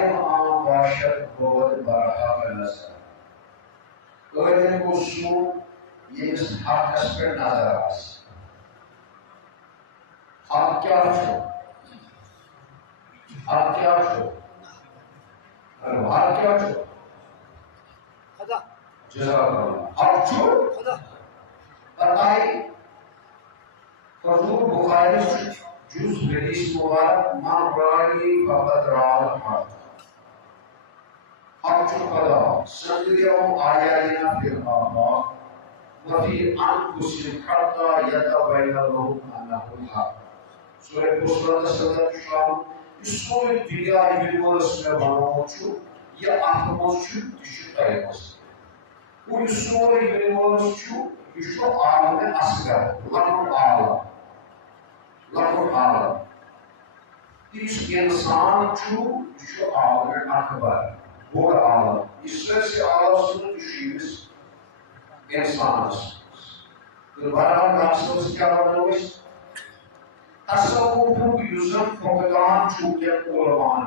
ظالم عام باشد بود برها نظر ظالم کو سو یمس حقس پر نظر آس حق کیا چھو حق کیا چھو حق کیا چھو جزاک اللہ حق چھو بتائی حضور بخاری جز حدیث مبارک من رانی فقط رال حق حق چھو خدا سنلیہم آیاتنا فی الآفاق وفی انفسہم حتی یتبین لهم انہ الحق سورہ بسرت صدر شام اس کو دنیا یونیورس میں بناو چھو یہ احمد چھو تشو تائمس اور اس سورہ یونیورس چھو یہ چھو عالم اصغر لکن عالم لکن عالم اس انسان چھو یہ چھو عالم اکبر بڑ عالم اس سے عالم سنو تشیوس انسان تو بہرحال ناصر سے کیا بنوش تصوف یوزن فقدان چھوٹے علمان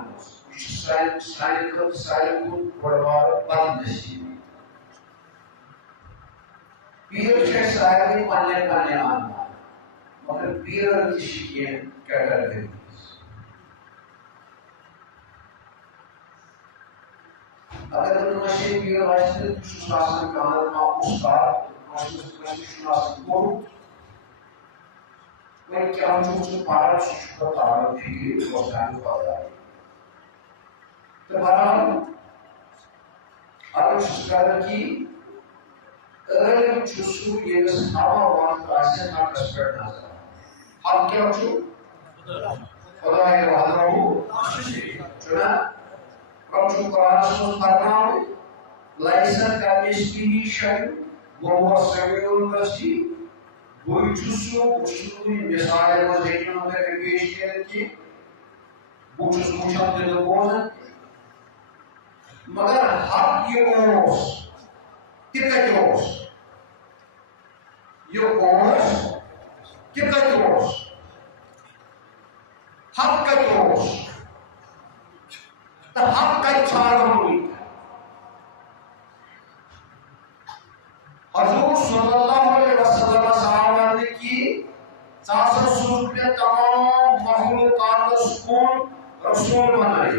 سائن خط سائن کو بڑوار بند نصیبی پیر چھے سائنی پانے پانے آنا مگر پیر کی شکین کیا کر دیں اگر تم نشے پیر واشتے تو شناسن کا حالما استاد نشے شناسن کو میں کیا ہوں جو پارا شکر تعالیٰ بھی روزان کو آیا ہے تو بہرحال اگر شکر کی علم چسو یہ سارا وقت آسے نہ کسپر نظر حق کیا چھو خدا ہے وعدہ ہو چنا رب چھو قرآن سنس فرماؤ لائسن کا مشکلی شکل وہ سمیع البصیر وہی چسو اسلوی مثال مزیدوں میں پیش کرتی وہ چسو شبد نبوزن مگر حق یہ اوس کتنے اوس یہ اوس کتنے اوس حق کا اوس تو حق کا چھاڑا ہوئی حضور صلی اللہ علیہ وسلم صحابہ نے کی ساسر سوچ میں تمام مخلوقات سکون رسول بنائے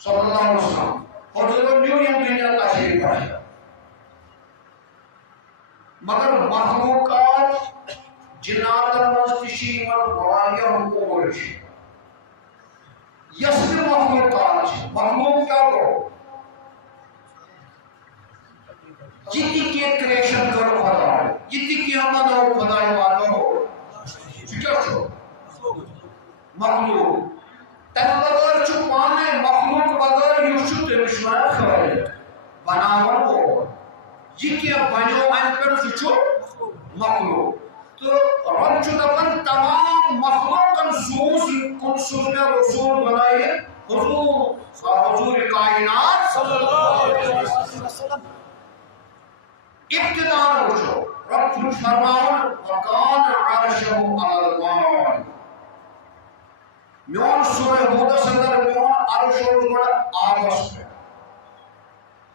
صلی اللہ علیہ وسلم حضور نیو یم دنیا تشریف آیا مگر مخلوقات جنات المستشی اور بوائیہ حکوم رشی یسر مخلوقات مخلوق کیا کرو جتنی کی کریشن کرو خدا ہے جتنی کی آمد ہو خدا والا ہو فکر چھو مخلوق تن بغیر چھپانے مخلوق بغیر یوشو تنشوار خواہی بناور ہو یہ کیا بنیو آئین پر چھو مخلوق تو رب چھو دفن تمام مخلوق کن سوزنے رسول بنائے حضور کائنات صلی اللہ علیہ وسلم ابتدار وچھو رب چھو فرماؤن وَقَانَ عَرْشَهُ عَلَى الْمَاءِ میون سورہ ہودہ صدر میون عرش و جوڑا آگس پہ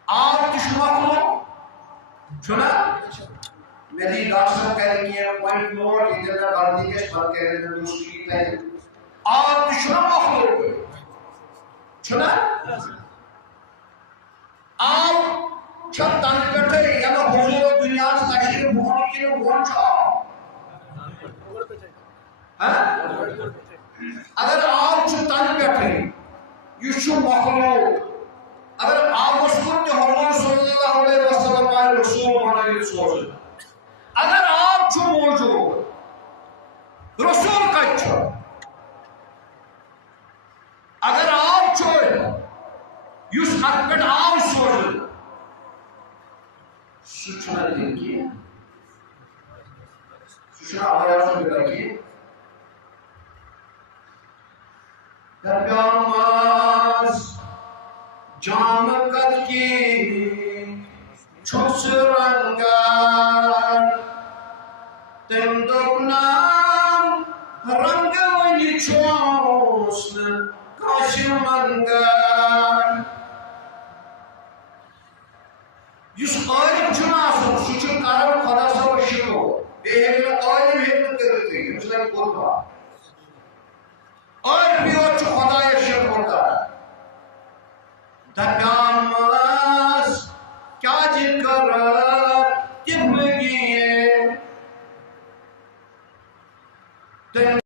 آگ کش مخلوق چھنا میری داشتہ کہہ رہی ہے پوائنٹ نوٹ اتنا غلطی کے سبب کہہ رہے ہیں دوسری پہلے آگ کش مخلوق پہ چھنا آگ چھت تن کٹھے یا تو حضور دنیا سے تشریف ہونے کے لیے وہ چھا اگر آپ چھو تن کٹھے یہ چھو مخلوق اگر آپ اس کو حضور صلی اللہ علیہ وسلم آئے رسول بنائے سوچ اگر آپ چھو موجود رسول کا چھو اگر آپ چھو یس حق پہ آپ سوچ سوچنا دیکھئے سوچنا آیاتوں میں دیکھئے درگاماز جام کت کی چھوس رنگا تم دکنام رنگ ونی چھوسن aşılmangan. Yus qalim cunasın, suçun kararı kadar savaşıyor. Ve hepine qalim hepine kırıtı. Yusuf'tan korkma.